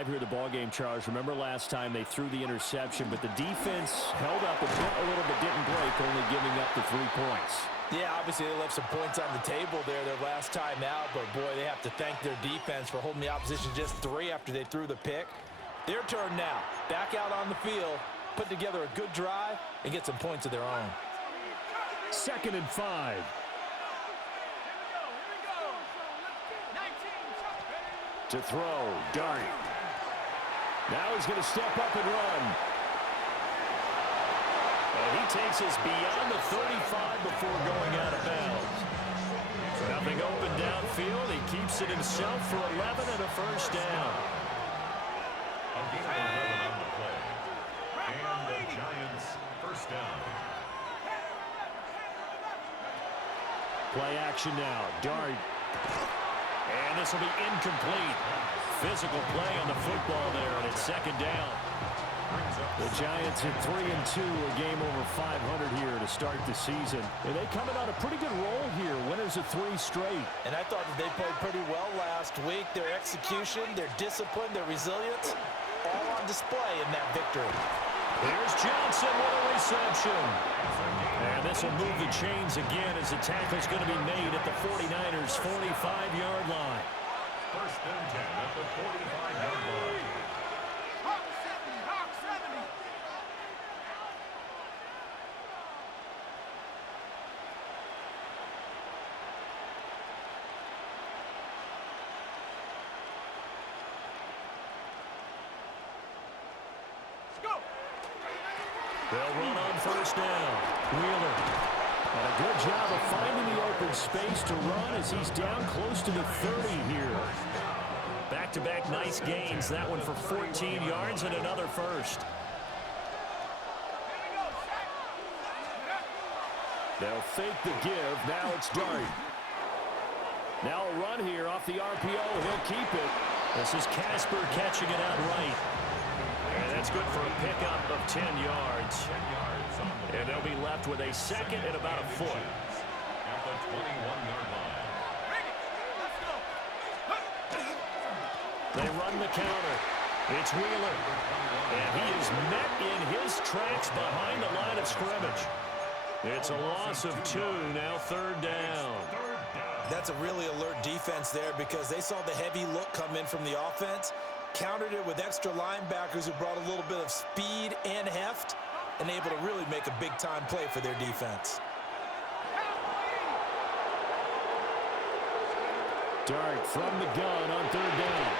5 here in the ballgame, Charles. Remember last time they threw the interception, but the defense held up a little bit, didn't break, only giving up the 3 points. Yeah, obviously they left some points on the table there their last time out, but boy, they have to thank their defense for holding the opposition just 3 after they threw the pick. Their turn now. Back out on the field, put together a good drive, and get some points of their own. 2nd and 5. To throw, Dart. Now he's going to step up and run. And he takes us beyond the 35 before going out of bounds. Nothing open downfield. He keeps it himself for 11 and a first down. And the Giants first down. Play action now. Dart. And this will be incomplete. Physical play on the football there, and it's 2nd down. The Giants at 3-2, a game over 500 here to start the season. And they coming on a pretty good roll here, winners of 3 straight. And I thought that they played pretty well last week. Their execution, their discipline, their resilience, all on display in that victory. Here's Johnson with a reception. And this will move the chains again as the tackle's going to be made at the 49ers' 45-yard line. 1st and 10 at the 45-yard line. Hawk 70, Hawk 70. Let's go. They'll run on 1st down. Wheeler. And a good job of finding the open space to run as he's down close to the 30 here. Back-to-back nice gains. That one for 14 yards and another first. They'll fake the give. Now it's Dart. Now a run here off the RPO. He'll keep it. This is Casper catching it outright. And that's good for a pickup of 10 yards. And they'll be left with a 2nd and about a foot. At the 21-yard line. They run the counter. It's Wheeler. And he is met in his tracks behind the line of scrimmage. It's a loss of 2, now 3rd down. That's a really alert defense there because they saw the heavy look come in from the offense, countered it with extra linebackers who brought a little bit of speed and heft, and able to really make a big-time play for their defense. Dart from the gun on 3rd down.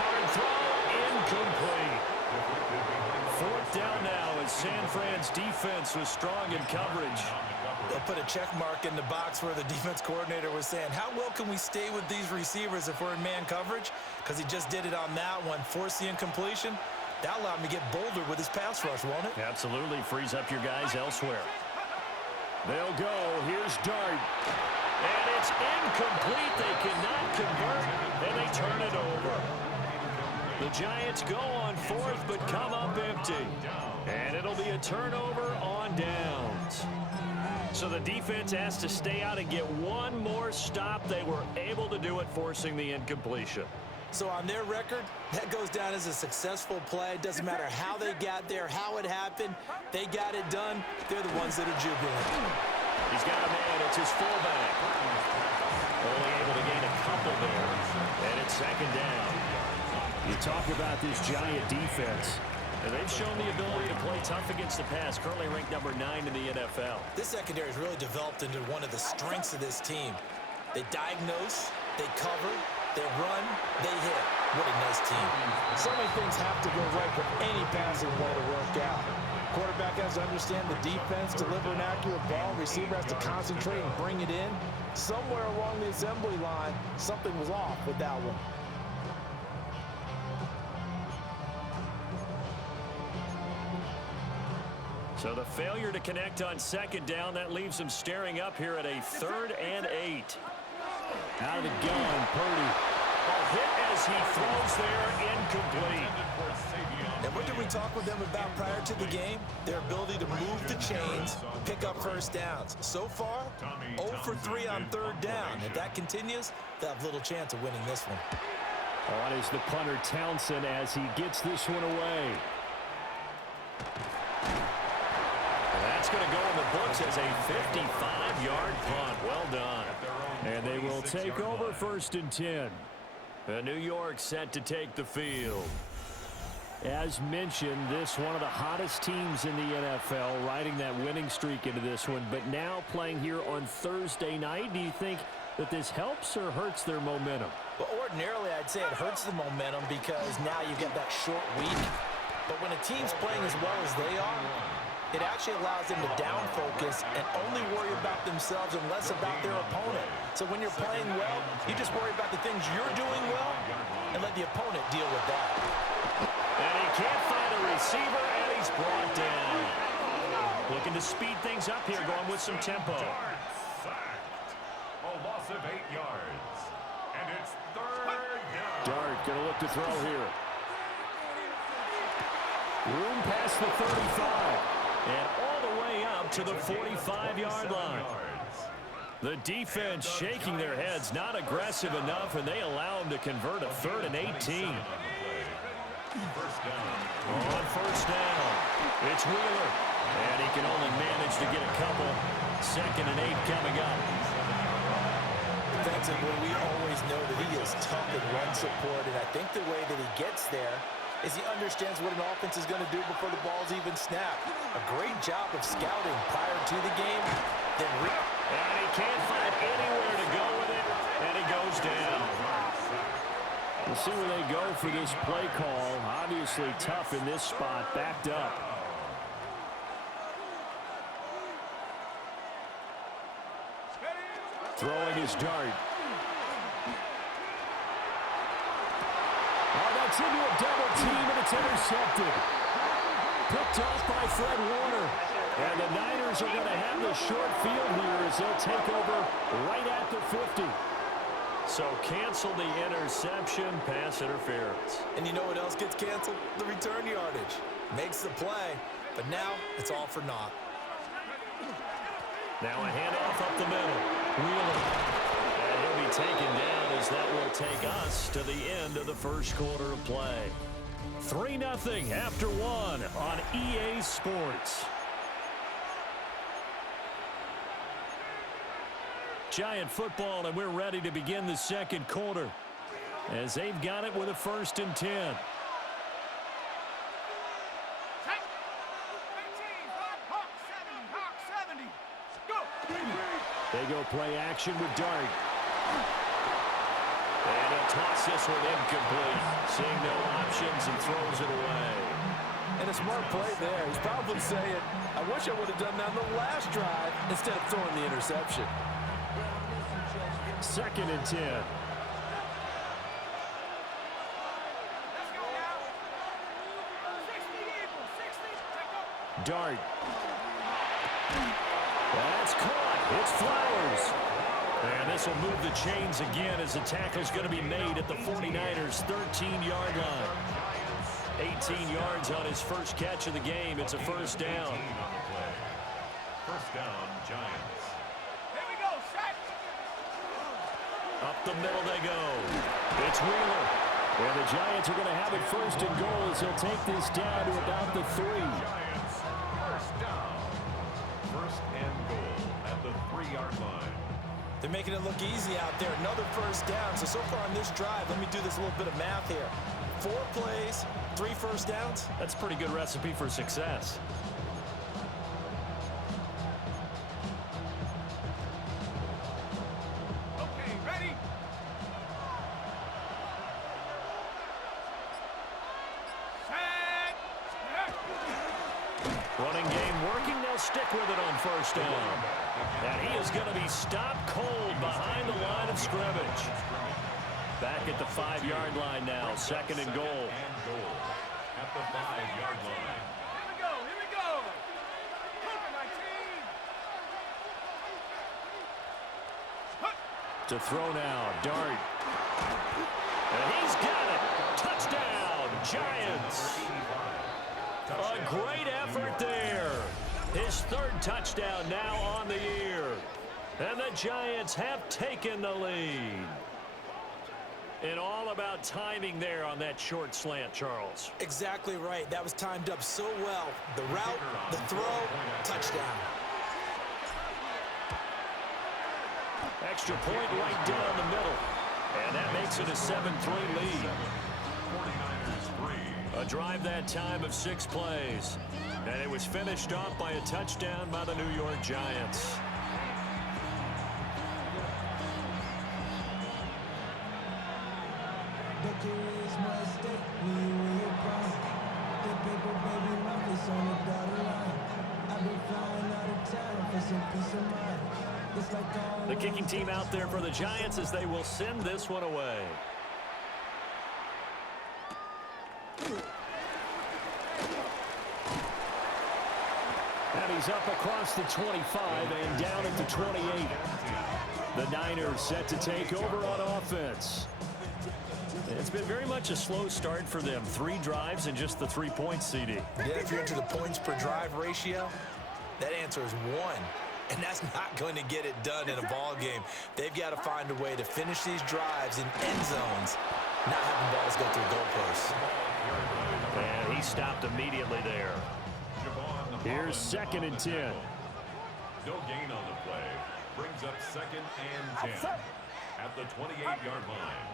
Hard throw, incomplete. 4th down now as San Fran's defense was strong in coverage. They'll put a check mark in the box where the defense coordinator was saying, how well can we stay with these receivers if we're in man coverage? Because he just did it on that one, forced the incompletion. That allowed him to get bolder with his pass rush, won't it? Absolutely. Frees up your guys elsewhere. They'll go. Here's Dart. And it's incomplete. They cannot convert, and they turn it over. The Giants go on 4th, but come up empty. And it'll be a turnover on downs. So the defense has to stay out and get one more stop. They were able to do it, forcing the incompletion. So on their record, that goes down as a successful play. It doesn't matter how they got there, how it happened. They got it done. They're the ones that are jubilant. He's got a man. It's his fullback. Only able to gain a couple there. And it's 2nd down. You talk about this Giant defense. And they've shown the ability to play tough against the pass, currently ranked number 9 in the NFL. This secondary has really developed into one of the strengths of this team. They diagnose, they cover, they run, they hit. What a nice team. So many things have to go right for any passing play to work out. Quarterback has to understand the defense, deliver an accurate ball. Receiver has to concentrate and bring it in. Somewhere along the assembly line, something was off with that one. So the failure to connect on 2nd down, that leaves him staring up here at a 3rd and 8. Out of the gun, Purdy. A hit as he throws there, incomplete. And what did we talk with them about prior to the game? Their ability to move the chains, pick up first downs. So far, 0 for 3 on 3rd down. If that continues, they'll have little chance of winning this one. On is the punter Townsend as he gets this one away. And that's going to go in the books as a 55-yard punt. Well done. And they will take over 1st and 10. And New York set to take the field. As mentioned, this one of the hottest teams in the NFL, riding that winning streak into this one, but now playing here on Thursday night. Do you think that this helps or hurts their momentum? Well, ordinarily, I'd say it hurts the momentum because now you get that short week. But when a team's playing as well as they are, it actually allows them to down focus and only worry about themselves and less about their opponent. So when you're playing well, you just worry about the things you're doing well and let the opponent deal with that. And he can't find a receiver, and he's brought down. Looking to speed things up here, going with some tempo. A loss of 8 yards. And it's 3rd down. Dart going to look to throw here. Room past the 35. And all the way up to the 45-yard line. The defense shaking their heads, not aggressive enough, and they allow them to convert a 3rd and 18. On 1st down, it's Wheeler. And he can only manage to get a couple. 2nd and 8 coming up. Defensively, we always know that he is tough in run support, and I think the way that he gets there is he understands what an offense is going to do before the ball's even snapped. A great job of scouting prior to the game. And he can't find anywhere to go with it, and he goes down. We'll see where they go for this play call. Obviously tough in this spot, backed up. Throwing his dart. Oh, that's into a double team, and it's intercepted. Picked off by Fred Warner. And the Niners are going to have the short field here as they'll take over right at the 50. So cancel the interception, pass interference. And you know what else gets canceled? The return yardage. Makes the play, but now it's all for naught. Now a handoff up the middle. Wheeler. And he'll be taken down as that will take us to the end of the 1st quarter of play. 3-0 after 1 on EA Sports. Giant football, and we're ready to begin the 2nd quarter as they've got it with a 1st and 10. They go play action with Dart. And he'll toss this one incomplete. Seeing no options and throws it away. And a smart play there. He's probably saying, I wish I would have done that on the last drive instead of throwing the interception. 2nd and 10. Dart. That's caught. It's Flowers. And this will move the chains again as the tackle's going to be made at the 49ers' 13-yard line. 18 yards on his first catch of the game. It's a 1st down. 1st down, Giants. Here we go, set. Up the middle they go. It's Wheeler. And the Giants are going to have it 1st and goal as they'll take this down to about the 3. Giants, 1st down. 1st and goal at the 3-yard line. They're making it look easy out there. Another 1st down. So far on this drive, let me do this little bit of math here. 4 plays, 3 1st downs. That's a pretty good recipe for success. Okay, ready? Set. Running game working. They'll stick with it on 1st down. And he is going to be stopped cold behind the line of scrimmage. Back at the 5-yard line now. 2nd and goal. At the 5-yard line. Here we go. Cougar 19. To throw now. Dart. And he's got it. Touchdown, Giants. A great effort there. His 3rd touchdown now on the year. And the Giants have taken the lead. And all about timing there on that short slant, Charles. Exactly right. That was timed up so well. The route, the throw, touchdown. Extra point right down the middle. And that makes it a 7-3 lead. A drive that time of 6 plays. And it was finished off by a touchdown by the New York Giants. The kicking team out there for the Giants as they will send this one away. And he's up across the 25 and down at the 28. The Niners set to take over on offense. It's been very much a slow start for them. 3 drives and just the 3 points, CD. Yeah, if you're into the points per drive ratio, that answer is 1. And that's not going to get it done in a ball game. They've got to find a way to finish these drives in end zones, not having balls go through goalposts. And he stopped immediately there. Here's 2nd and 10. No gain on the play. Brings up 2nd and 10 at the 28-yard line.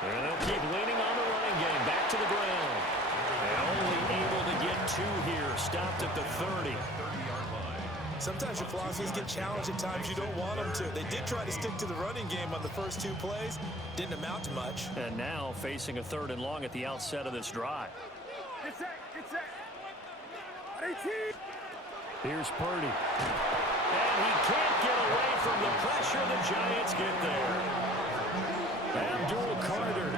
And they'll keep leaning on the running game. Back to the ground. And only able to get 2 here. Stopped at the 30. Sometimes your philosophies get challenged at times you don't want them to. They did try to stick to the running game on the first 2 plays. Didn't amount to much. And now facing a 3rd and long at the outset of this drive. Get set. Here's Purdy. And he can't get away from the pressure. The Giants get there. Abdul Carter.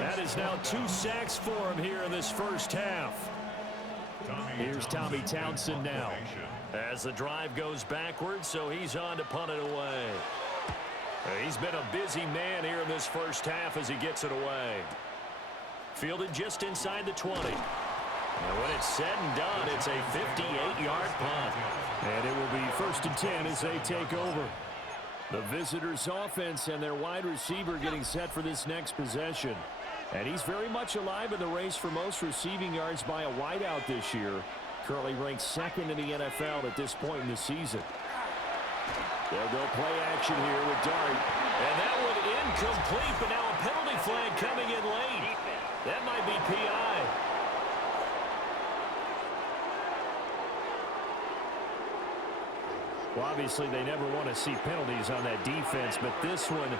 That is now 2 sacks for him here in this first half. Here's Tommy Townsend now. As the drive goes backwards, so he's on to punt it away. He's been a busy man here in this first half as he gets it away. Fielded just inside the 20. And when it's said and done, it's a 58-yard punt. And it will be 1st and 10 as they take over. The visitors' offense and their wide receiver getting set for this next possession. And he's very much alive in the race for most receiving yards by a wideout this year. Currently ranked 2nd in the NFL at this point in the season. They'll go play action here with Dart. And that one incomplete, but now a penalty flag coming in late. That might be PI. Well, obviously, they never want to see penalties on that defense, but this one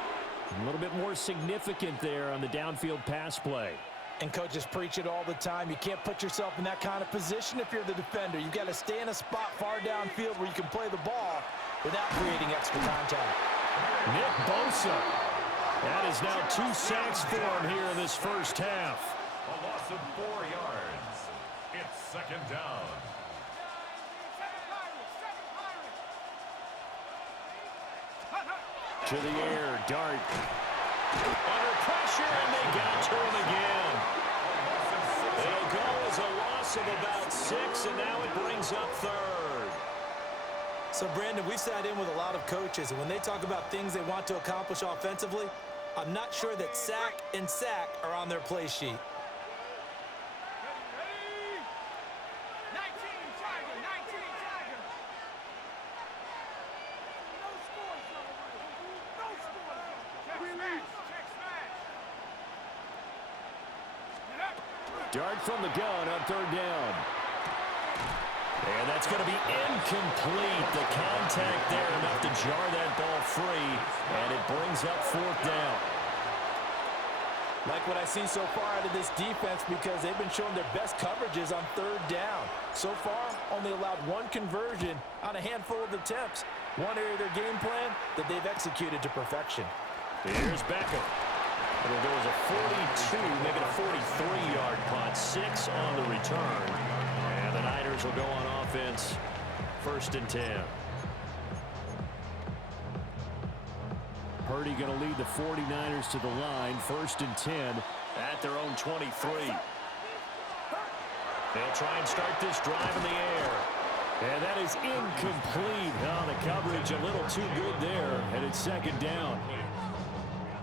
a little bit more significant there on the downfield pass play. And coaches preach it all the time. You can't put yourself in that kind of position if you're the defender. You've got to stay in a spot far downfield where you can play the ball without creating extra contact. Nick Bosa. That is now 2 sacks for him here in this first half. A loss of 4 yards. It's 2nd down. To the air, Dart. Under pressure, and they got to him again. It'll go as a loss of about 6, and now it brings up 3rd. So, Brandon, we sat in with a lot of coaches, and when they talk about things they want to accomplish offensively, I'm not sure that sack and sack are on their play sheet. Dart from the gun on 3rd down. And that's going to be incomplete. The contact there enough to jar that ball free, and it brings up 4th down. Like what I see so far out of this defense, because they've been showing their best coverages on 3rd down. So far, only allowed 1 conversion on a handful of attempts. One area of their game plan that they've executed to perfection. Here's Beckham. It'll go as a 42, maybe a 43-yard punt. 6 on the return. And the Niners will go on offense. 1st and 10. Purdy going to lead the 49ers to the line. 1st and 10 at their own 23. They'll try and start this drive in the air. And that is incomplete. Oh, the coverage a little too good there, and it's second down.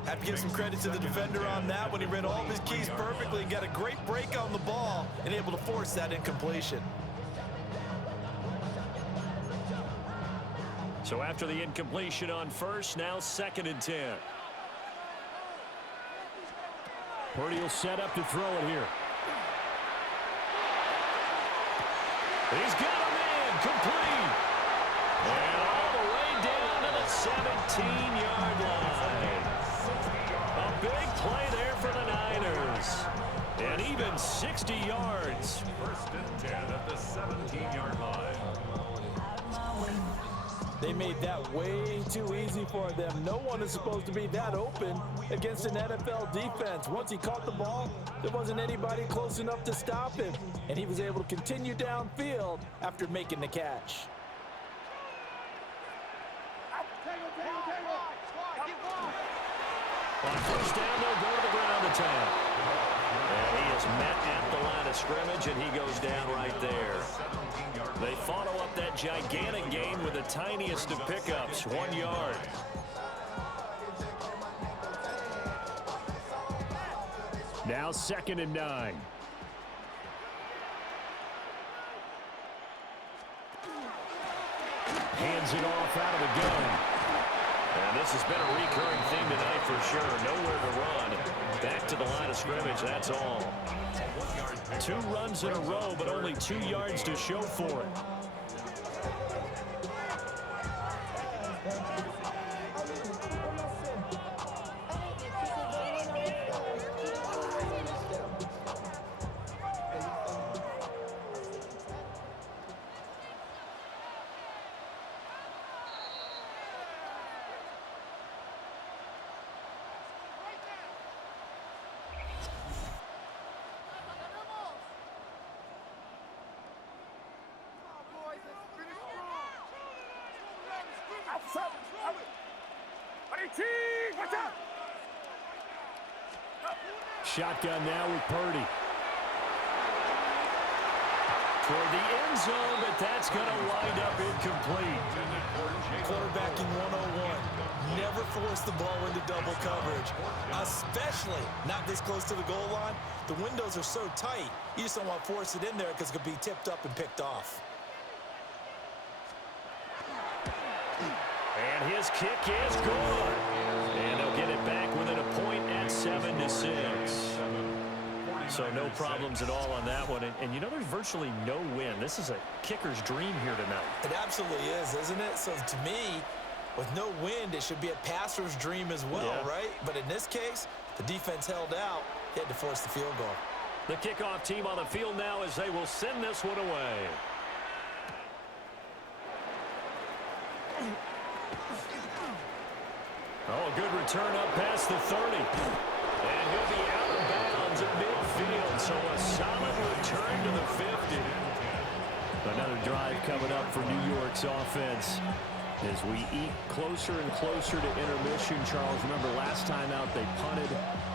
Have to give some credit to the defender on that when he read all of his keys perfectly and got a great break on the ball and able to force that incompletion. So after the incompletion on first, now 2nd and 10. Purdy will set up to throw it here. He's got a man, complete. And all the way down to the 17-yard line. A big play there for the Niners. And even 60 yards. 1st and 10 at the 17-yard line. They made that way too easy for them. No one is supposed to be that open against an NFL defense. Once he caught the ball, there wasn't anybody close enough to stop him. And he was able to continue downfield after making the catch. On first down, they'll go to the ground attack. And he is met at the line of scrimmage, and he goes down right there. They follow up that gigantic gain with the tiniest of pickups, 1 yard. Now 2nd and 9. Hands it off out of the gun. And this has been a recurring theme tonight for sure. Nowhere to run. Back to the line of scrimmage, that's all. 2 runs in a row, but only 2 yards to show for it. Shotgun now with Purdy. Toward the end zone, but that's going to wind up incomplete. Quarterbacking 101. Never force the ball into double coverage, especially not this close to the goal line. The windows are so tight, you just don't want to force it in there because it could be tipped up and picked off. And his kick is good. And they'll get it back within a point at 7-6. So no problems at all on that one. And you know, there's virtually no win. This is a kicker's dream here tonight. It absolutely is, isn't it? So to me, with no wind, it should be a passer's dream as well, right? But in this case, the defense held out. They had to force the field goal. The kickoff team on the field now as they will send this one away. Oh, a good return up past the 30. And he'll be out of bounds at midfield. So a solid return to the 50. Another drive coming up for New York's offense. As we eat closer and closer to intermission, Charles, remember last time out they punted.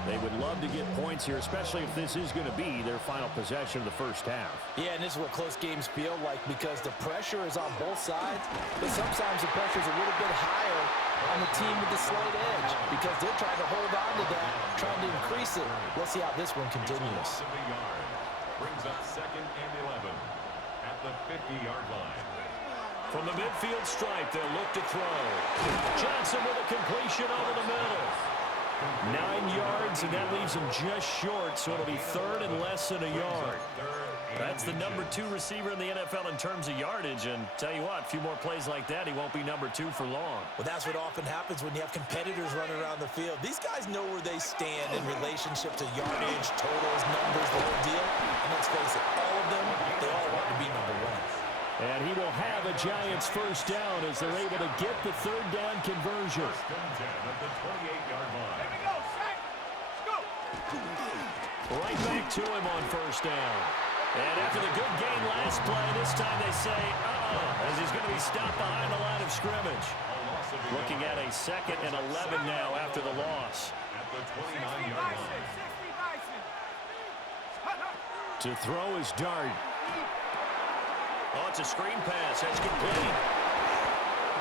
They would love to get points here, especially if this is going to be their final possession of the first half. Yeah, and this is what close games feel like because the pressure is on both sides, but sometimes the pressure is a little bit higher on the team with the slight edge because they're trying to hold on to that, trying to increase it. Let's see how this one continues. Brings up 2nd and 11 at the 50-yard line. From the midfield stripe, they'll look to throw. Johnson with a completion over the middle. 9 yards, and that leaves him just short, so it'll be 3rd and less than a yard. That's the number 2 receiver in the NFL in terms of yardage, and tell you what, a few more plays like that, he won't be number 2 for long. Well, that's what often happens when you have competitors running around the field. These guys know where they stand in relationship to yardage, totals, numbers, the whole deal. And let's face it, all of them, they all want to be number 1. And he will have a Giants first down as they're able to get the 3rd down conversion. 1st and 10 at the 28-yard line. Here we go, Shaq. Go. Right back to him on first down. And after the good gain last play, this time they say, as he's going to be stopped behind the line of scrimmage. Looking at a 2nd and 11 now after the loss. At the 29-yard line. To throw is Dart. Oh, it's a screen pass. That's complete.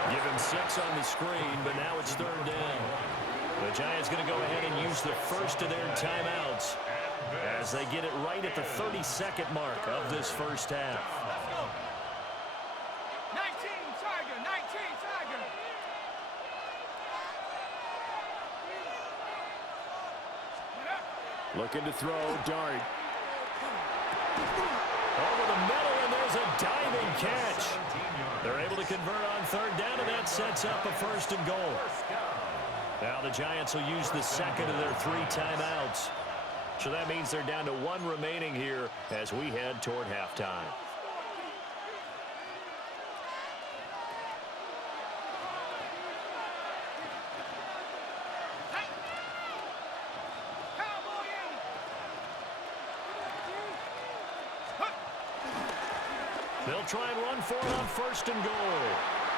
Give him 6 on the screen, but now it's 3rd down. The Giants going to go ahead and use the first of their timeouts as they get it right at the 32nd mark of this first half. 19 Tiger, 19 Tiger. Looking to throw, Dart. Over the middle, and there's a diving catch. They're able to convert on 3rd down, and that sets up a 1st and goal. Now the Giants will use the second of their 3 timeouts. So that means they're down to 1 remaining here as we head toward halftime. They'll try and run for it on 1st and goal.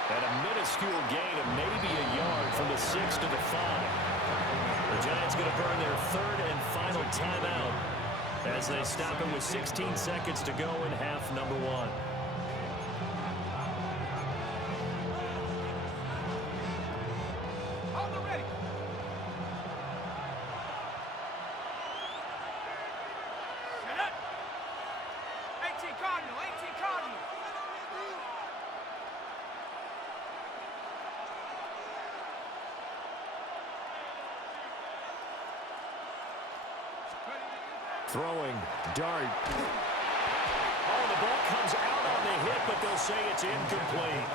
At a minuscule gain of maybe a yard from the 6 to the 5. The Giants going to burn their 3rd and final timeout as they stop it with 16 seconds to go in half number 1. On the ready. Set up. 18 Cardinal, 18 Cardinal. Throwing, Dart. Oh, the ball comes out on the hit, but they'll say it's incomplete.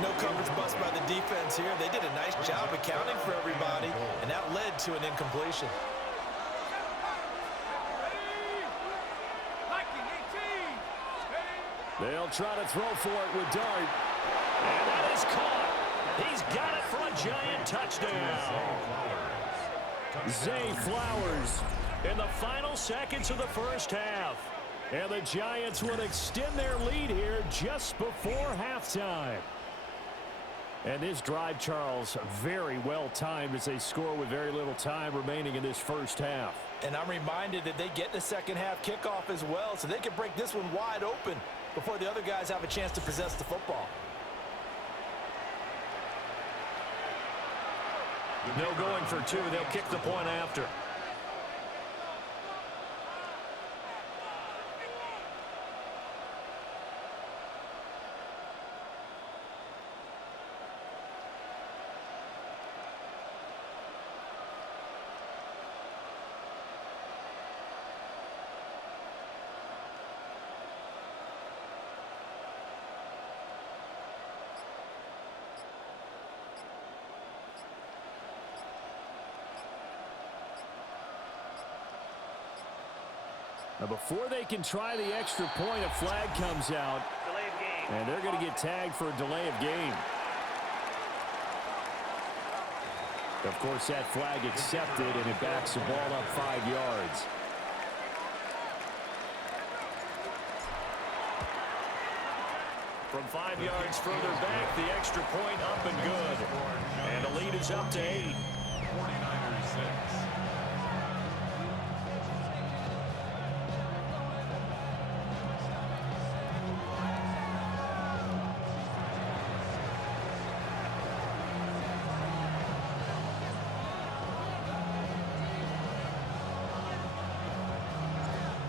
No coverage bust by the defense here. They did a nice job accounting for everybody, and that led to an incompletion. They'll try to throw for it with Dart. And that is caught. He's got it for a Giant touchdown. Zay Flowers in the final seconds of the first half. And the Giants would extend their lead here just before halftime. And this drive, Charles, very well timed as they score with very little time remaining in this first half. And I'm reminded that they get the second half kickoff as well, so they can break this one wide open before the other guys have a chance to possess the football. No going for 2. They'll kick the point after. Now before they can try the extra point, a flag comes out. Delay of game. And they're going to get tagged for a delay of game. Of course, that flag accepted, and it backs the ball up 5 yards. From 5 yards further back, the extra point up and good. And the lead is up to 8. 49ers 6.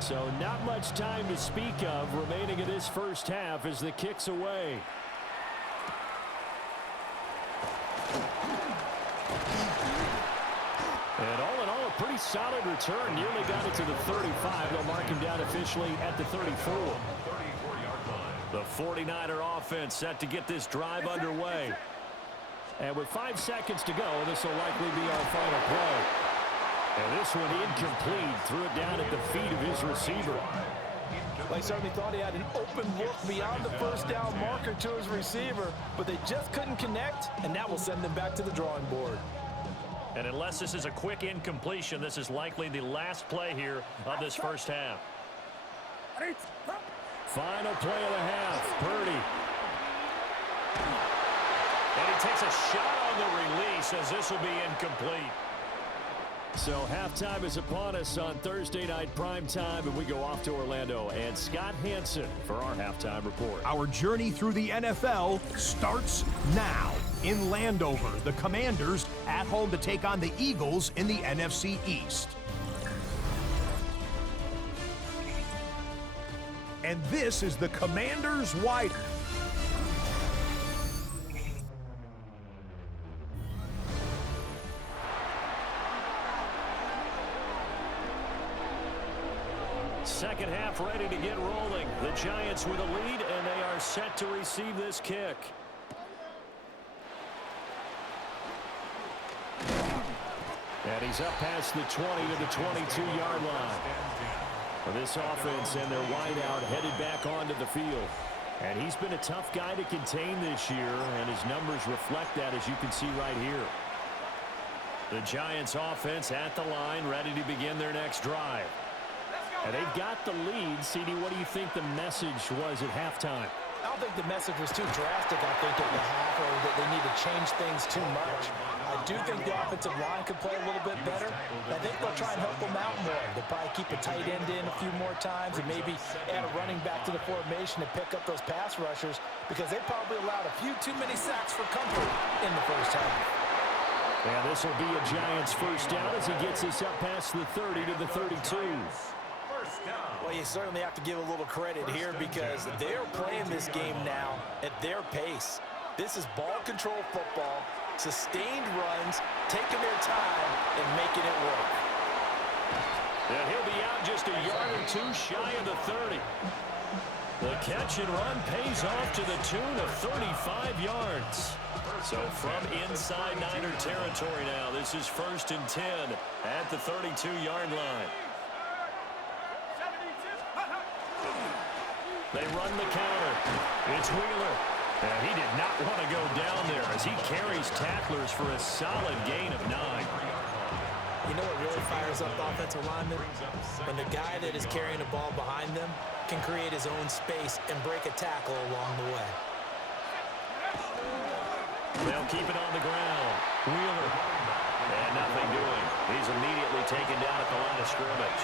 So not much time to speak of remaining in this first half as the kick's away. And all in all, a pretty solid return. Nearly got it to the 35. They'll mark him down officially at the 34. 34-yard line. The 49er offense set to get this drive underway. And with 5 seconds to go, this will likely be our final play. And this one incomplete. Threw it down at the feet of his receiver. They certainly thought he had an open look beyond the first down marker to his receiver, but they just couldn't connect, and that will send them back to the drawing board. And unless this is a quick incompletion, this is likely the last play here of this first half. Final play of the half. Purdy. And he takes a shot on the release as this will be incomplete. So halftime is upon us on Thursday night prime time, and we go off to Orlando. And Scott Hanson for our halftime report. Our journey through the NFL starts now. In Landover, the Commanders at home to take on the Eagles in the NFC East. And this is the Commanders' wide. Second half ready to get rolling. The Giants with a lead, and they are set to receive this kick. And he's up past the 20 to the 22-yard line. For this offense and their wideout headed back onto the field. And he's been a tough guy to contain this year, and his numbers reflect that, as you can see right here. The Giants offense at the line, ready to begin their next drive. And they've got the lead. CD, what do you think the message was at halftime? I don't think the message was too drastic, I think, at the half, or that they need to change things too much. I do think the offensive line could play a little bit better. I think they'll try and help them out more. They'll probably keep a tight end in a few more times and maybe add a running back to the formation to pick up those pass rushers, because they probably allowed a few too many sacks for comfort in the first half. And this will be a Giants first down as he gets us up past the 30 to the 32. Well, you certainly have to give a little credit here, because they're playing this game now at their pace. This is ball control football, sustained runs, taking their time and making it work. And he'll be out just a yard or two shy of the 30. The catch and run pays off to the tune of 35 yards. So from inside Niner territory now, this is 1st and 10 at the 32-yard line. They run the counter. It's Wheeler. And he did not want to go down there as he carries tacklers for a solid gain of 9. You know what really fires up offensive linemen? When the guy that is carrying the ball behind them can create his own space and break a tackle along the way. They'll keep it on the ground. Wheeler. And nothing doing. He's immediately taken down at the line of scrimmage.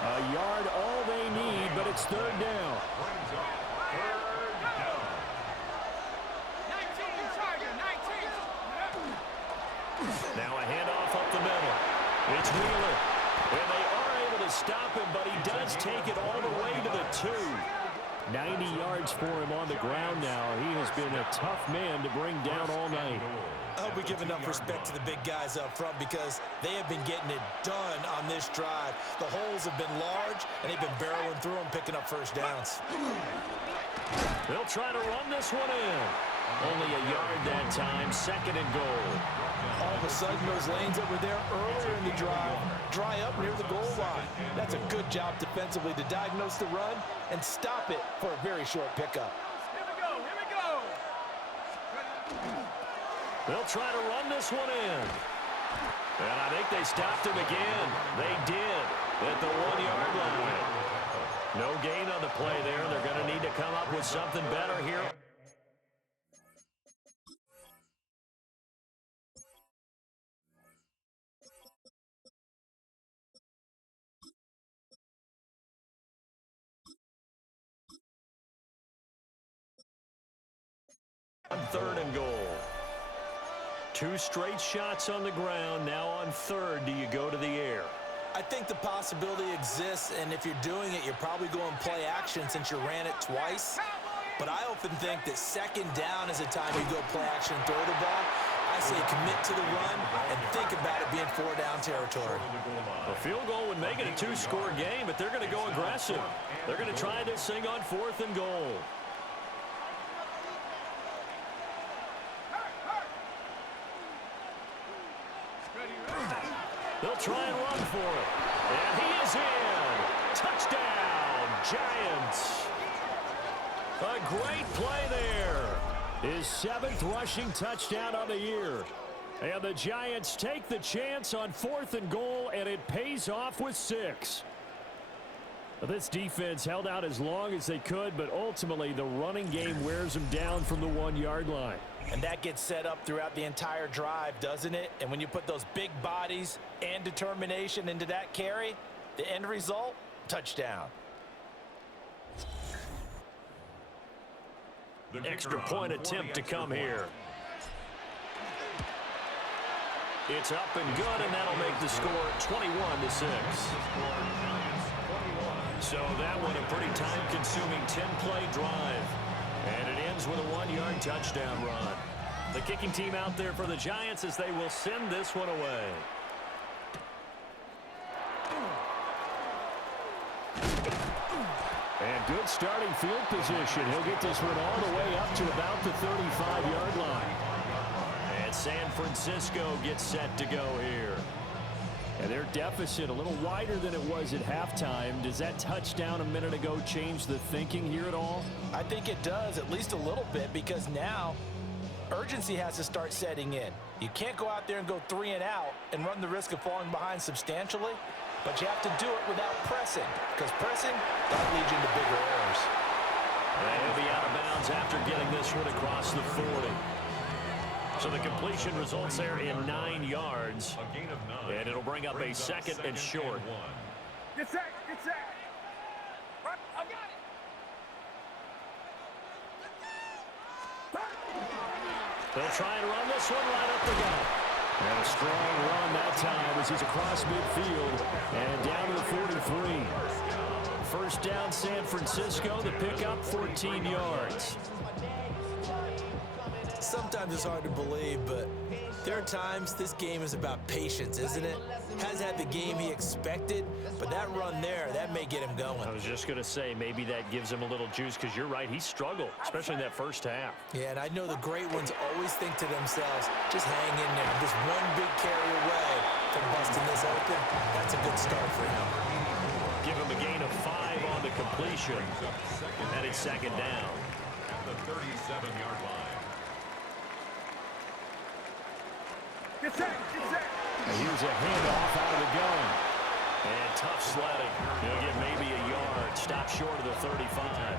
A yard all they need, but it's 3rd down. 19, Tiger, 19. Now a handoff up the middle. It's Wheeler. And they are able to stop him, but he does take it all the way to the 2. 90 yards for him on the ground now. He has been a tough man to bring down all night. I hope we give enough respect to the big guys up front, because they have been getting it done on this drive. The holes have been large, and they've been barreling through them, picking up first downs. They'll try to run this one in. Only a yard that time, 2nd and goal. All of a sudden, those lanes that were there earlier in the drive dry up near the goal line. That's a good job defensively to diagnose the run and stop it for a very short pickup. Here we go, here we go. They'll try to run this one in. And I think they stopped him again. They did at the 1-yard line. No gain on the play there. They're going to need to come up with something better here. On 3rd and goal. 2 straight shots on the ground. Now on 3rd, do you go to the air? I think the possibility exists, and if you're doing it, you're probably going play action since you ran it twice. But I often think that 2nd down is a time you go play action and throw the ball. I say commit to the run and think about it being 4-down territory. A field goal would make it a 2-score game, but they're going to go aggressive. They're going to try this thing on 4th and goal. They'll try and run for it. And he is in. Touchdown, Giants. A great play there. His 7th rushing touchdown of the year. And the Giants take the chance on 4th and goal, and it pays off with 6. This defense held out as long as they could, but ultimately the running game wears them down from the 1-yard line. And that gets set up throughout the entire drive, doesn't it? And when you put those big bodies and determination into that carry, the end result, touchdown. Extra point attempt to come here. It's up and good, and that'll make the score 21-6. So that one a pretty time-consuming 10-play drive. And it ends with a 1-yard touchdown run. The kicking team out there for the Giants as they will send this one away. And good starting field position. He'll get this one all the way up to about the 35-yard line. And San Francisco gets set to go here. And their deficit a little wider than it was at halftime. Does that touchdown a minute ago change the thinking here at all? I think it does, at least a little bit, because now urgency has to start setting in. You can't go out there and go 3 and out and run the risk of falling behind substantially, but you have to do it without pressing, because pressing, that'll lead you into bigger errors. And he'll be out of bounds after getting this one across the 40. So the completion results there in 9 yards. A gain of 9. And it'll bring up a second and short. Get set, get set. I got it. They'll try and run this one right up the gut. And a strong run that time as he's across midfield and down to the 43. First down, San Francisco. The pickup, 14 yards. Sometimes it's hard to believe, but there are times this game is about patience, isn't it? Has had the game he expected, but that run there, that may get him going. I was just going to say, maybe that gives him a little juice, because you're right, he struggled, especially in that first half. Yeah, and I know the great ones always think to themselves, just hang in there. Just one big carry away from busting this open. That's a good start for him. Give him a gain of 5 on the completion. And it's second down. At the 37-yard line. Get set, get set. And here's a handoff out of the gun. And tough sledding. He'll get maybe a yard. Stop short of the 35.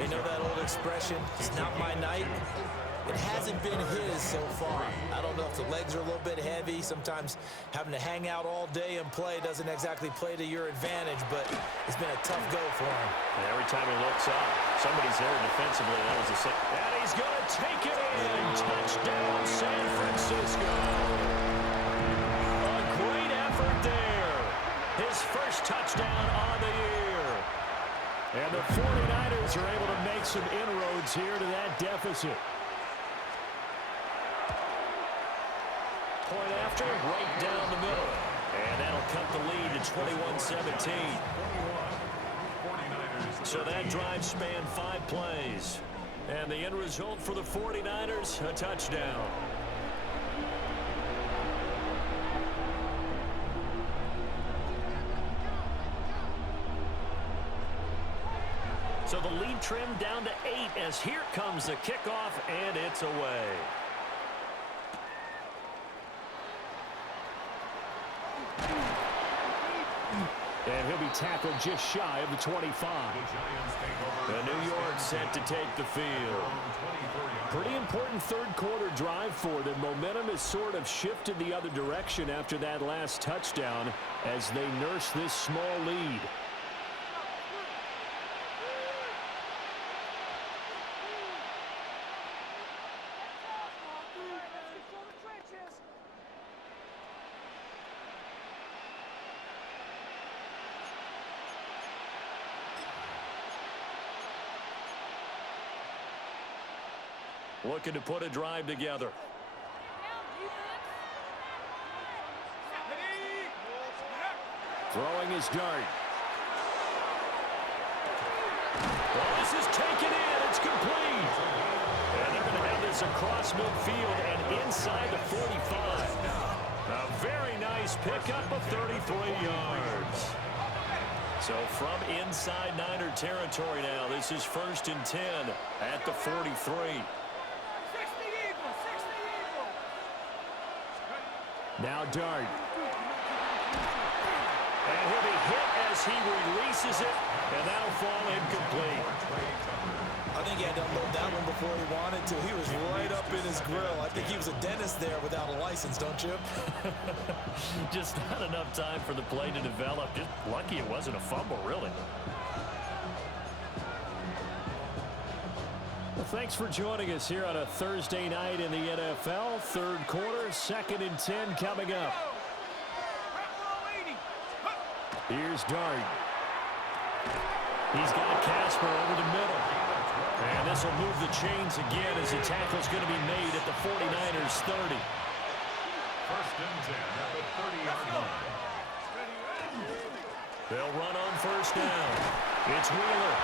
You know that old expression, it's not my night? It hasn't been his so far. I don't know if the legs are a little bit heavy. Sometimes having to hang out all day and play doesn't exactly play to your advantage, but it's been a tough go for him. And every time he looks up, somebody's there defensively. That was the same. And he's going to take it in. Touchdown, San Francisco. A great effort there. His first touchdown on the year. And the 49ers are able to make some inroads here to that deficit. Point after, right down the middle. And that'll cut the lead to 21-17. So that drive spanned 5 plays. And the end result for the 49ers, a touchdown. So the lead trimmed down to 8 as here comes the kickoff, and it's away. And he'll be tackled just shy of the 25. The New York set to take the field. Pretty important third-quarter drive for them. Momentum has sort of shifted the other direction after that last touchdown as they nurse this small lead. Looking to put a drive together. Throwing his dart. Well, this is taken in. It's complete. And they're going to have this across midfield and inside the 45. A very nice pickup of 33 yards. So from inside Niner territory now, this is 1st and 10 at the 43. Now Dart. And he'll be hit as he releases it, and that'll fall incomplete. I think he had to unload that one before he wanted to. He was right up in his grill. I think he was a dentist there without a license, don't you? Just not enough time for the play to develop. Just lucky it wasn't a fumble, really. Well, thanks for joining us here on a Thursday night in the NFL. Third quarter, 2nd and 10 coming up. Here's Dart. He's got Casper over the middle. And this will move the chains again as the tackle's going to be made at the 49ers 30. 1st and 10 at the 30-yard line. They'll run on 1st down. It's Wheeler.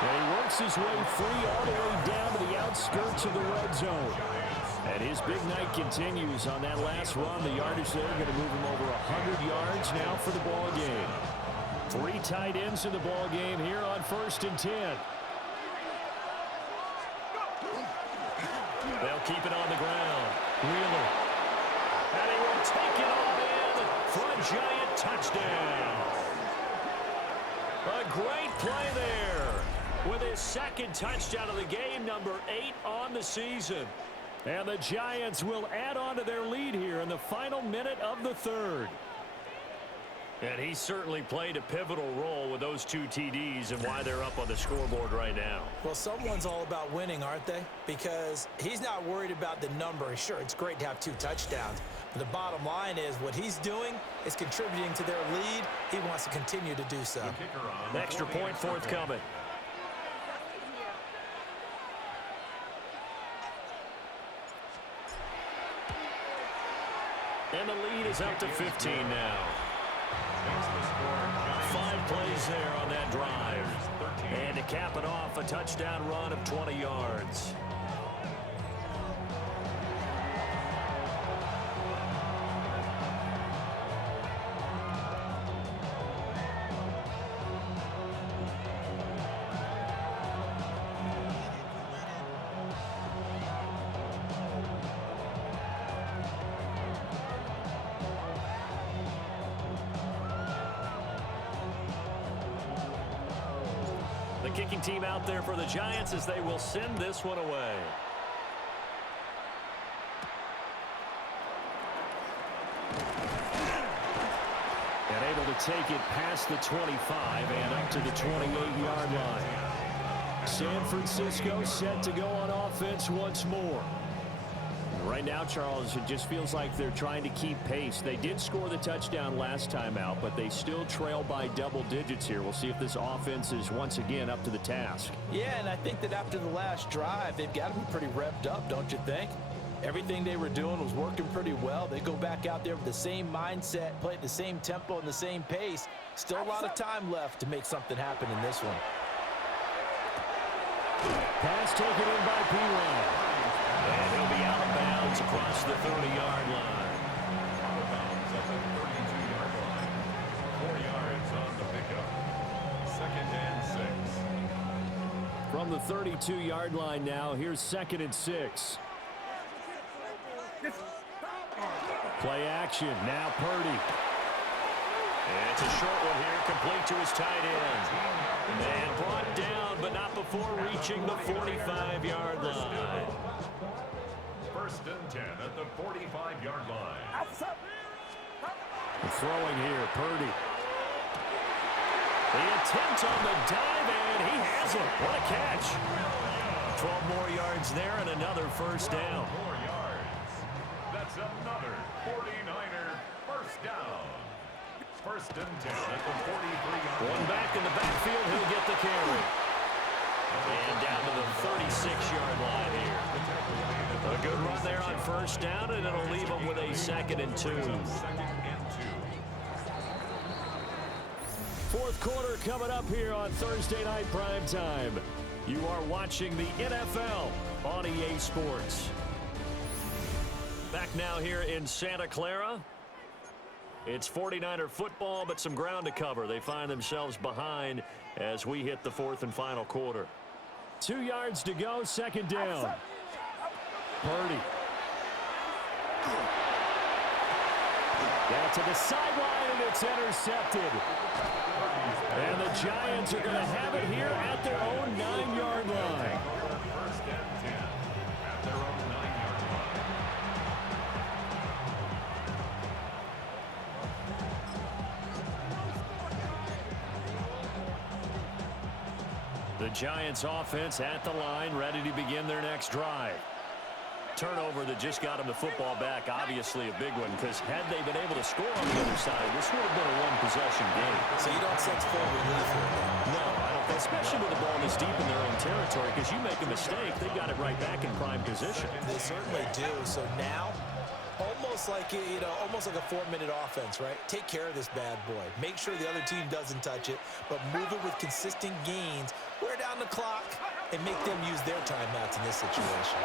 And he works his way free all the way down to the outskirts of the red zone. And his big night continues on that last run. The yardage there going to move him over 100 yards now for the ball game. 3 tight ends in the ball game here on 1st and 10. They'll keep it on the ground. Wheeler. And he will take it all in for a giant touchdown. A great play there with his 2nd touchdown of the game, number 8 on the season. And the Giants will add on to their lead here in the final minute of the 3rd. And he certainly played a pivotal role with those 2 TDs and why they're up on the scoreboard right now. Well, someone's all about winning, aren't they? Because he's not worried about the number. Sure, it's great to have 2 touchdowns. But the bottom line is what he's doing is contributing to their lead. He wants to continue to do so. Extra point forthcoming. And the lead is up to 15 now. 5 plays there on that drive. And to cap it off, a touchdown run of 20 yards. The kicking team out there for the Giants as they will send this one away. And able to take it past the 25 and up to the 28-yard line. San Francisco set to go on offense once more. Right now, Charles, it just feels like they're trying to keep pace. They did score the touchdown last time out, but they still trail by double digits here. We'll see if this offense is once again up to the task. Yeah, and I think that after the last drive, they've got to be pretty revved up, don't you think? Everything they were doing was working pretty well. They go back out there with the same mindset, play at the same tempo and the same pace. Still a lot of time left to make something happen in this one. Pass taken in by P1. And he'll be out of bounds across the 30-yard line. Out of bounds at the 32-yard line. 4 yards on the pickup. 2nd and 6. From the 32-yard line now, here's 2nd and 6. Play action. Now Purdy. And it's a short one here, complete to his tight end. And brought down, but not before reaching the 45-yard line. 1st and 10 at the 45-yard line. Throwing here, Purdy. The attempt on the dive, and he has it. What a catch. 12 more yards there and another 1st down. 4 yards. That's another 49er 1st down. 1st and 10 at the 43-yard line. One back in the backfield, he'll get the carry. And down to the 36-yard line here. A good run there on 1st down, and it'll leave him with a 2nd and 2. 2nd and 2. 4th quarter coming up here on Thursday Night Primetime. You are watching the NFL on EA Sports. Back now here in Santa Clara. It's 49er football, but some ground to cover. They find themselves behind as we hit the 4th and final quarter. 2 yards to go, 2nd down. Purdy. Down to the sideline, and it's intercepted. And the Giants are going to have it here at their own 9-yard line. First and 10 at their own 9-yard line. The Giants offense at the line, ready to begin their next drive. Turnover that just got them the football back, obviously a big one, because had they been able to score on the other side, this would have been a one-possession game. So you don't sense full relief here, though? No, I don't, especially with the ball this deep in their own territory, because you make a mistake, they've got it right back in prime position. They certainly do. So now, almost like a 4-minute offense, right? Take care of this bad boy. Make sure the other team doesn't touch it, but move it with consistent gains, wear down the clock, and make them use their timeouts in this situation.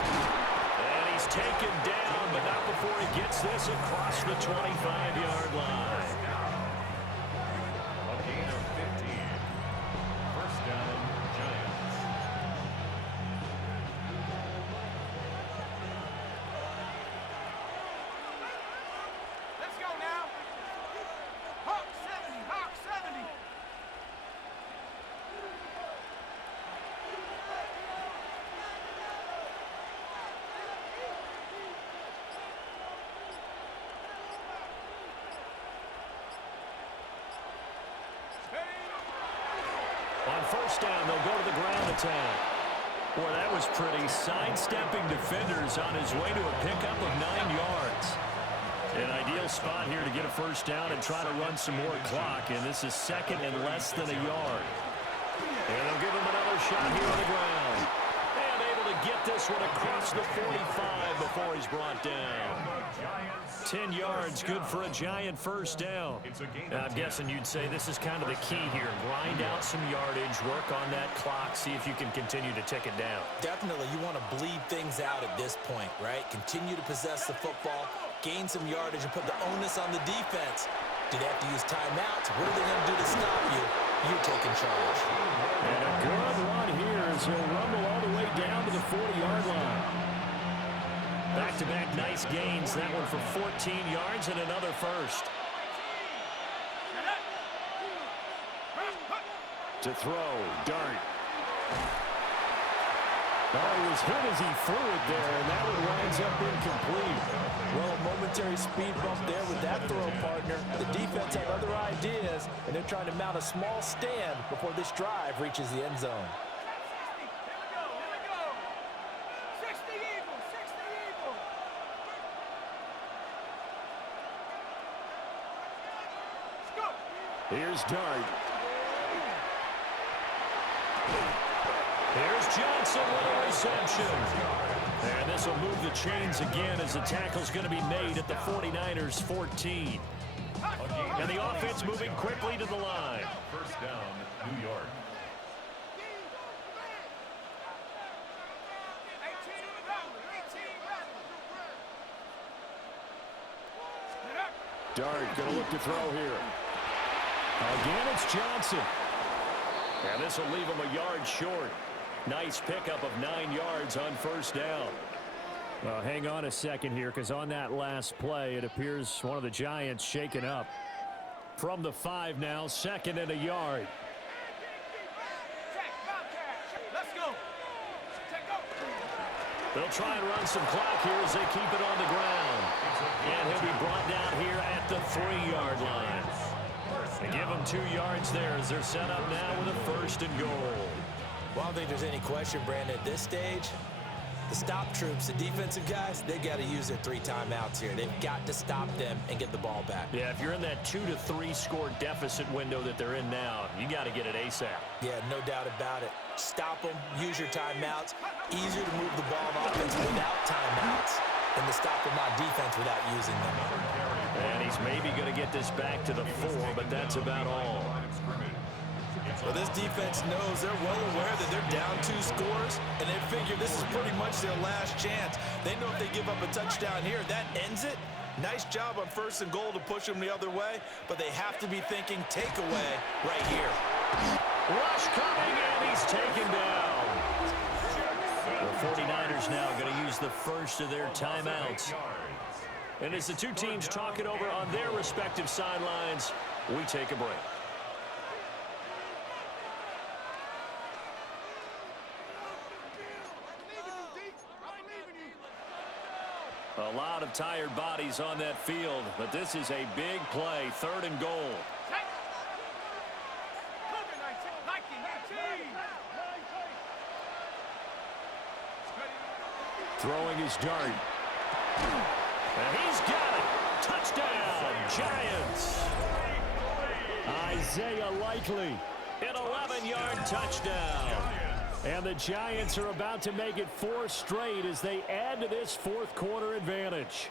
And he's taken down, but not before he gets this across the 25-yard line. A gain of 15. First down, Giants. Let's go now. Hawk 70, Hawk 70. On first down, they'll go to the ground attack. Boy, that was pretty. Sidestepping defenders on his way to a pickup of 9 yards. An ideal spot here to get a first down and try to run some more clock, and this is second and less than a yard. And they'll give him another shot here on the ground. And able to get this one across the 45 before he's brought down. 10 yards, good for a Giant first down. Now, I'm guessing you'd say this is kind of the key here. Grind out some yardage, work on that clock, see if you can continue to tick it down. Definitely, you want to bleed things out at this point, right? Continue to possess the football, gain some yardage, and put the onus on the defense. Do they have to use timeouts? What are they going to do to stop you? You're taking charge. And a good run here as he'll rumble all the way down to the 40-yard line. Back-to-back nice gains. That one for 14 yards and another first. To throw, Dart. Oh, he was hit as he threw it there, and that one winds up incomplete. Well, a momentary speed bump there with that throw, partner. The defense had other ideas, and they're trying to mount a small stand before this drive reaches the end zone. Here's Dart. Here's Johnson with a reception. And this will move the chains again as the tackle's going to be made at the 49ers 14. And the offense moving quickly to the line. First down, New York. Dart going to look to throw here. Again, it's Johnson. And this will leave him a yard short. Nice pickup of 9 yards on first down. Hang on a second here, because on that last play, it appears one of the Giants shaken up. From the 5 now, second and a yard. Let's go. They'll try and run some clock here as they keep it on the ground. And he'll be brought down here at the 3-yard line. They give them 2 yards there as they're set up now with a first and goal. Well, I don't think there's any question, Brandon, at this stage, the stop troops, the defensive guys, they got to use their 3 timeouts here. They've got to stop them and get the ball back. Yeah, if you're in that 2 to 3 score deficit window that they're in now, you got to get it ASAP. Yeah, no doubt about it. Stop them, use your timeouts. Easier to move the ball on offense without timeouts than to stop them on defense without using them. And he's maybe going to get this back to the 4, but that's about all. Well, this defense knows, they're well aware that they're down 2 scores, and they figure this is pretty much their last chance. They know if they give up a touchdown here, that ends it. Nice job on first and goal to push them the other way, but they have to be thinking takeaway right here. Rush coming, and he's taken down. The 49ers now going to use the first of their timeouts. And as the two teams talk it over on their respective sidelines, we take a break. A lot of tired bodies on that field, but this is a big play, 3rd and goal. Throwing his dart. And he's got it. Touchdown, Giants. Isaiah Likely, an 11-yard touchdown. And the Giants are about to make it 4 straight as they add to this 4th quarter advantage.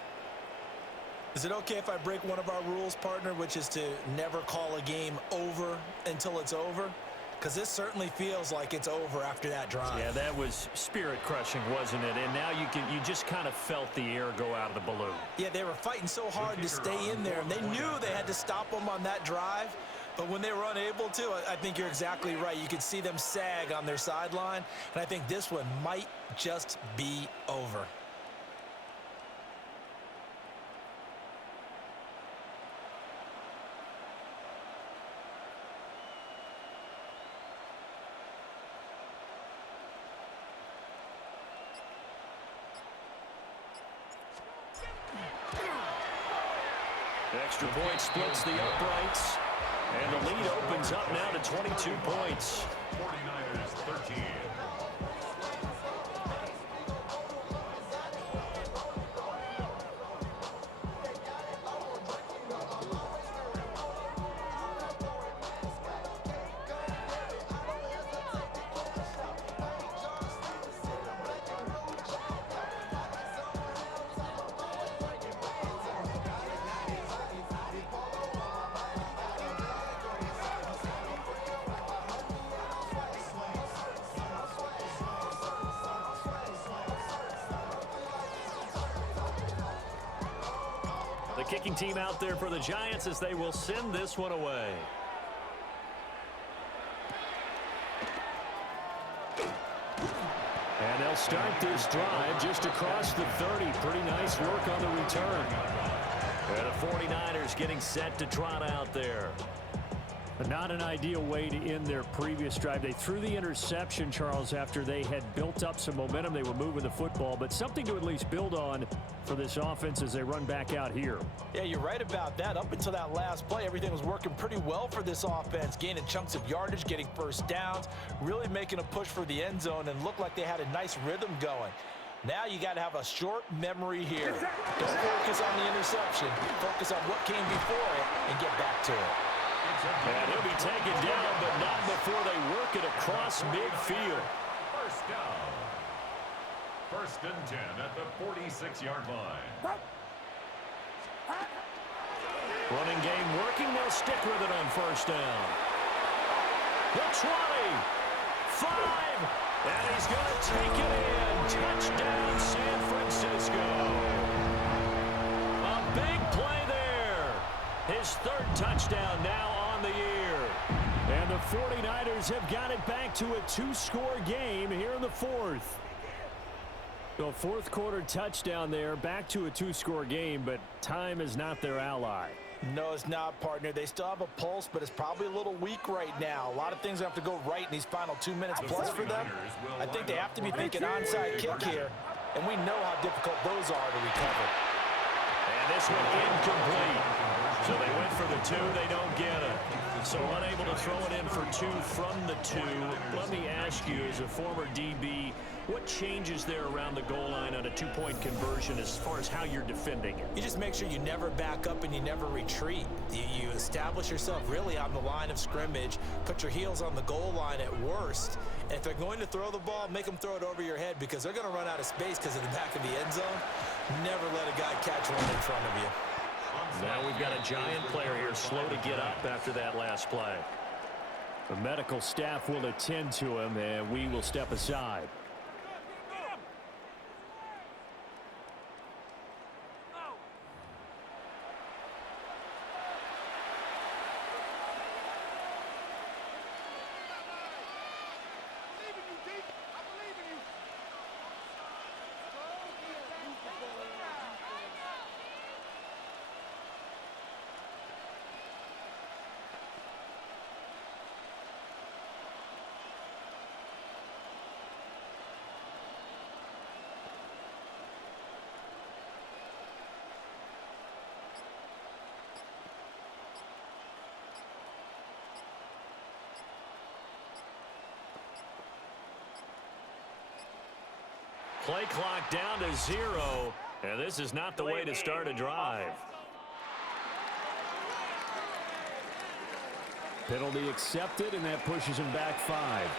Is it okay if I break one of our rules, partner, which is to never call a game over until it's over? Because this certainly feels like it's over after that drive. Yeah, that was spirit-crushing, wasn't it? And now you just kind of felt the air go out of the balloon. Yeah, they were fighting so hard to stay in there, and they knew they had to stop them on that drive. But when they were unable to, I think you're exactly right. You could see them sag on their sideline, and I think this one might just be over. Extra point splits the uprights. And the lead opens up now to 22 points. 49ers 13. The kicking team out there for the Giants as they will send this one away. And they'll start this drive just across the 30. Pretty nice work on the return. And the 49ers getting set to trot out there. Not an ideal way to end their previous drive. They threw the interception, Charles, after they had built up some momentum. They were moving the football, but something to at least build on for this offense as they run back out here. Yeah, you're right about that. Up until that last play, everything was working pretty well for this offense, gaining chunks of yardage, getting first downs, really making a push for the end zone, and looked like they had a nice rhythm going. Now you got to have a short memory here. Don't focus on the interception. Focus on what came before it and get back to it. And he'll be taken down, but not before they work it across midfield. First down. 1st and 10 at the 46-yard line. Running game working. They'll stick with it on 1st down. The 20. 5. And he's going to take it in. Touchdown, San Francisco. A big play there. His 3rd touchdown now on the year. And the 49ers have got it back to a 2-score game here in the 4th. So 4th quarter touchdown there, back to a 2-score game, but time is not their ally. No, it's not, partner. They still have a pulse, but it's probably a little weak right now. A lot of things have to go right in these final 2 minutes plus for them. I think they have to be thinking onside kick here, and we know how difficult those are to recover. And this one incomplete. So they went for the 2, they don't get it. So unable to throw it in for 2 from the 2. Let me ask you, as a former DB, what changes there around the goal line on a 2-point conversion as far as how you're defending it? You just make sure you never back up and you never retreat. You establish yourself really on the line of scrimmage, put your heels on the goal line at worst. And if they're going to throw the ball, make them throw it over your head because they're going to run out of space because of the back of the end zone. Never let a guy catch one in front of you. Now we've got a Giant player here slow to get up after that last play. The medical staff will attend to him, and we will step aside. play clock down to 0, and this is not the way to start a drive. Penalty accepted, and that pushes him back 5.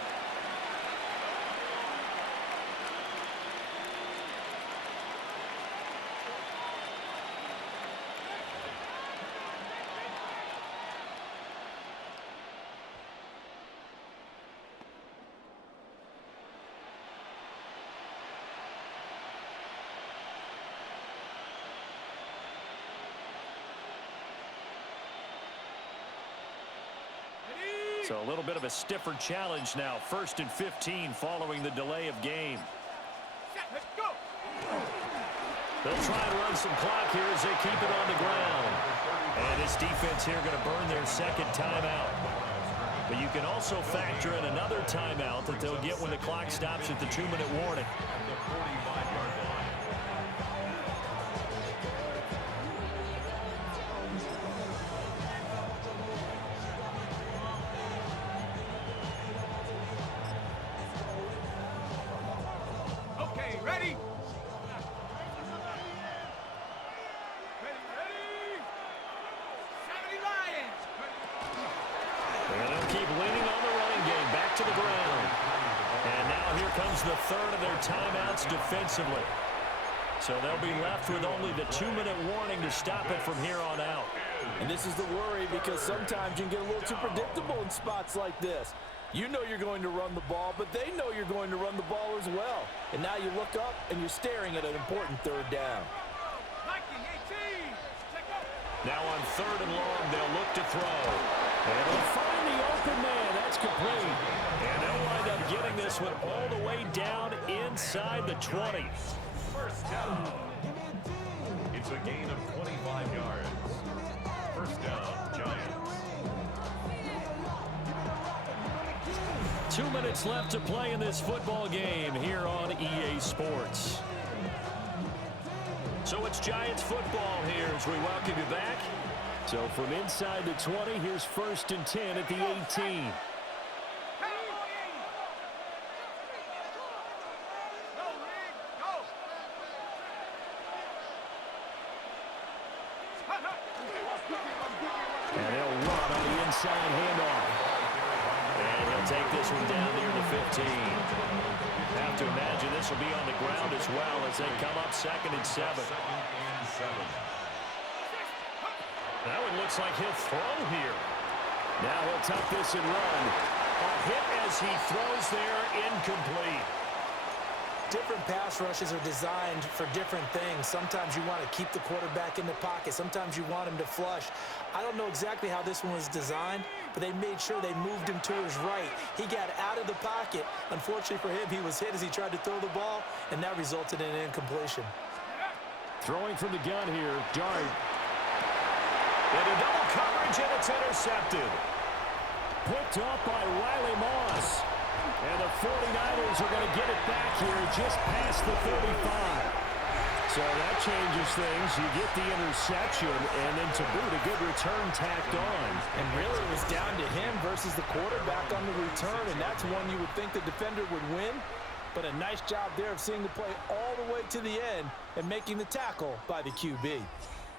So a little bit of a stiffer challenge now. 1st and 15 following the delay of game. Let's go. They'll try and run some clock here as they keep it on the ground. And this defense here going to burn their 2nd timeout. But you can also factor in another timeout that they'll get when the clock stops at the 2-minute warning. Okay, ready? Ready? 70 Lions. And they'll keep leaning on the running game. Back to the ground. And now here comes the 3rd of their timeouts defensively. So they'll be left with only the 2-minute warning to stop it from here on out. And this is the worry, because sometimes you can get a little too predictable in spots like this. You know you're going to run the ball, but they know you're going to run the ball as well. And now you look up and you're staring at an important 3rd down. Nike 18. Check out. Now on 3rd and long, they'll look to throw. And they'll find the open man. That's complete. And they'll wind up getting this one all the way down inside the 20. First down. It's a gain of 25 yards. First down, Giants. 2 minutes left to play in this football game here on EA Sports. So it's Giants football here as we welcome you back. So from inside the 20, here's 1st and 10 at the 18. And they'll run on the inside handoff. And he'll take this one down near the 15. Have to imagine this will be on the ground as well as they come up 2nd and 7. That one looks like he'll throw here. Now he'll tuck this and run. A hit as he throws there, incomplete. Different pass rushes are designed for different things. Sometimes you want to keep the quarterback in the pocket. Sometimes you want him to flush. I don't know exactly how this one was designed, but they made sure they moved him to his right. He got out of the pocket. Unfortunately for him, he was hit as he tried to throw the ball, and that resulted in an incompletion. Throwing from the gun here, Dart. Into double coverage, and it's intercepted. Picked up by Riley Moss. And the 49ers are going to get it back here just past the 35. So that changes things. You get the interception, and then to boot, a good return tacked on. And really, it was down to him versus the quarterback on the return, and that's one you would think the defender would win. But a nice job there of seeing the play all the way to the end and making the tackle by the QB.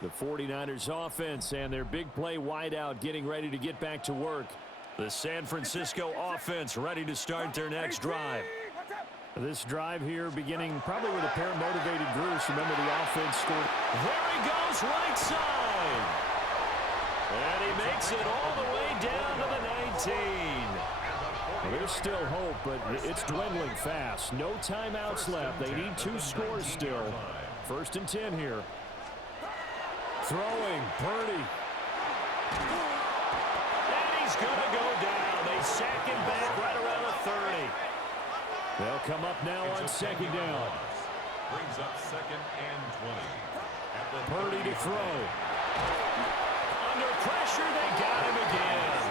The 49ers offense and their big play wideout getting ready to get back to work. The San Francisco offense ready to start their next drive. This drive here beginning probably with a pair of motivated Bruce. Remember the offense scored. There he goes, right side. And he makes it all the way down to the 19. Well, there's still hope, but it's dwindling fast. No timeouts left. They need 2 scores still. 1st and 10 here. Throwing, Purdy. He's going to go down. They sack him back right around the 30. They'll come up now on 2nd down. Brings up 2nd and 20. Purdy to throw. Under pressure, they got him again.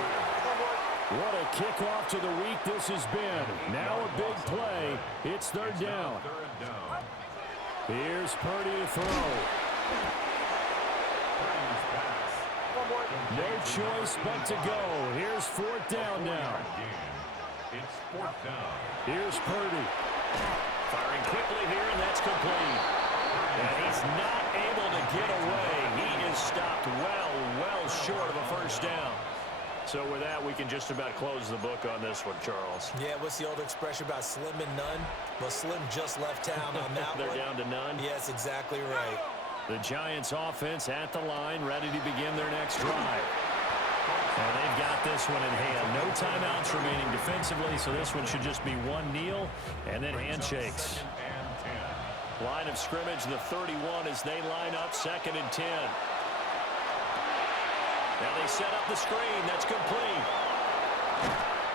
What a kickoff to the week this has been. Now a big play. It's 3rd down. Here's Purdy to throw. No choice but to go. Here's 4th down now. It's 4th down. Here's Purdy. Firing quickly here, and that's complete. And he's not able to get away. He is stopped well short of a first down. So with that, we can just about close the book on this one, Charles. Yeah, what's the old expression about slim and none? Well, Slim just left town on that They're one. down to none. Yes, exactly right. The Giants offense at the line, ready to begin their next drive. And they've got this one in hand. No timeouts remaining defensively, so this one should just be one kneel and then handshakes. Line of scrimmage, the 31 as they line up, 2nd and 10. Now they set up the screen. That's complete.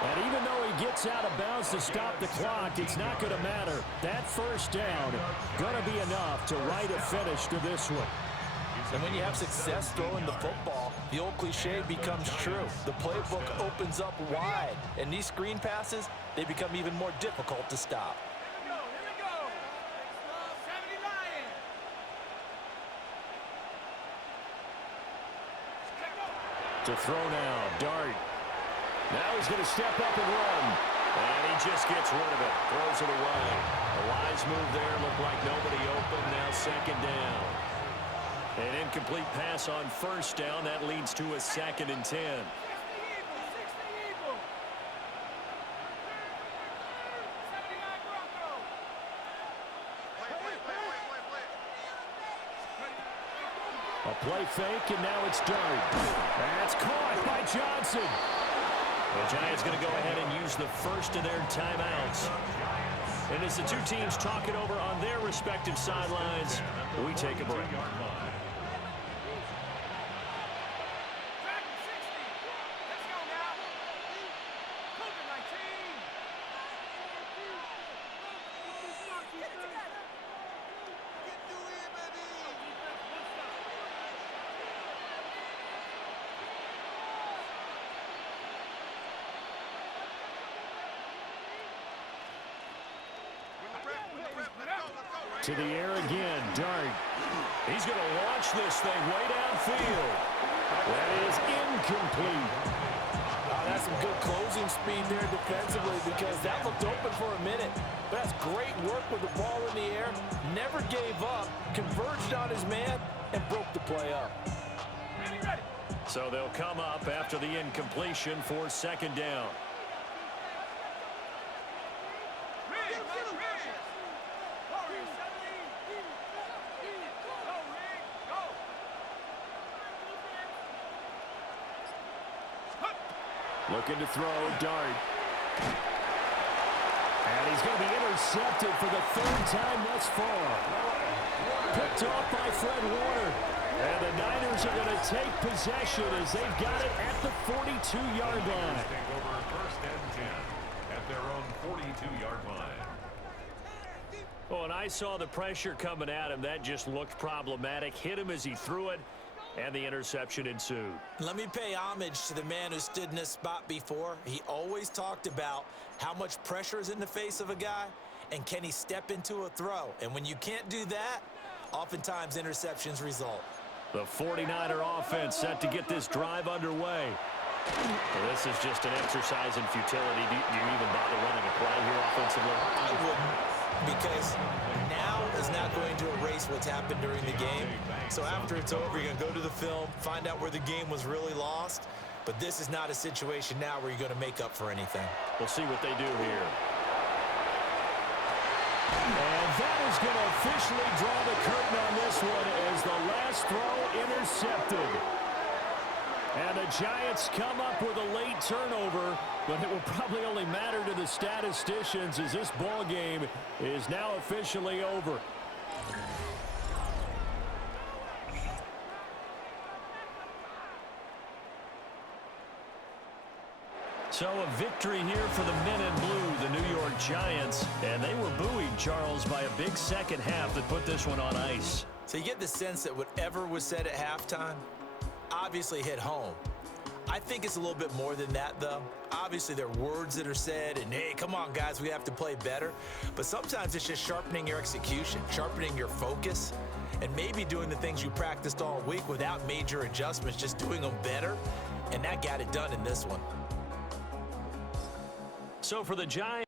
And even though he gets out of bounds to stop the clock, it's not going to matter. That first down going to be enough to write a finish to this one. And when you have success throwing the football, the old cliche becomes true. The playbook opens up wide, and these screen passes, they become even more difficult to stop. Here we go. 70 Lions. To throw now, Dart. Now he's going to step up and run. And he just gets rid of it. Throws it away. A wise move there. Looked like nobody open. Now 2nd down. An incomplete pass on 1st down. That leads to a 2nd and 10. 60 Eagles. 60 Eagles. 79 Broncos. A play fake, and now it's Dart. That's caught by Johnson. The Giants going to go ahead and use the first of their timeouts. And as the two teams talk it over on their respective sidelines, we take a break. To the air again, Dart. He's going to launch this thing way downfield. That is incomplete. That's some good closing speed there defensively because that looked open for a minute. But that's great work with the ball in the air. Never gave up, converged on his man, and broke the play up. Ready. So they'll come up after the incompletion for 2nd down. Looking to throw, Dart. And he's going to be intercepted for the 3rd time thus far. Picked off by Fred Warner. And the Niners are going to take possession as they've got it at the 42-yard line. Take over 1st and 10 at their own 42-yard line. Oh, and I saw the pressure coming at him. That just looked problematic. Hit him as he threw it, and the interception ensued. Let me pay homage to the man who stood in this spot before. He always talked about how much pressure is in the face of a guy, and can he step into a throw. And when you can't do that, oftentimes interceptions result. The 49er offense set to get this drive underway. Well, this is just an exercise in futility. Do you even bother running a play here offensively? I wouldn't, because now is not going to erase what's happened during the game. So after it's over, you're going to go to the film, find out where the game was really lost. But this is not a situation now where you're going to make up for anything. We'll see what they do here. And that is going to officially draw the curtain on this one as the last throw intercepted. And the Giants come up with a late turnover, but it will probably only matter to the statisticians as this ball game is now officially over. So a victory here for the men in blue, the New York Giants. And they were buoyed, Charles, by a big second half that put this one on ice. So you get the sense that whatever was said at halftime obviously hit home. I think it's a little bit more than that, though. Obviously, there are words that are said, and hey, come on, guys, we have to play better. But sometimes it's just sharpening your execution, sharpening your focus, and maybe doing the things you practiced all week without major adjustments, just doing them better. And that got it done in this one. So for the Giants,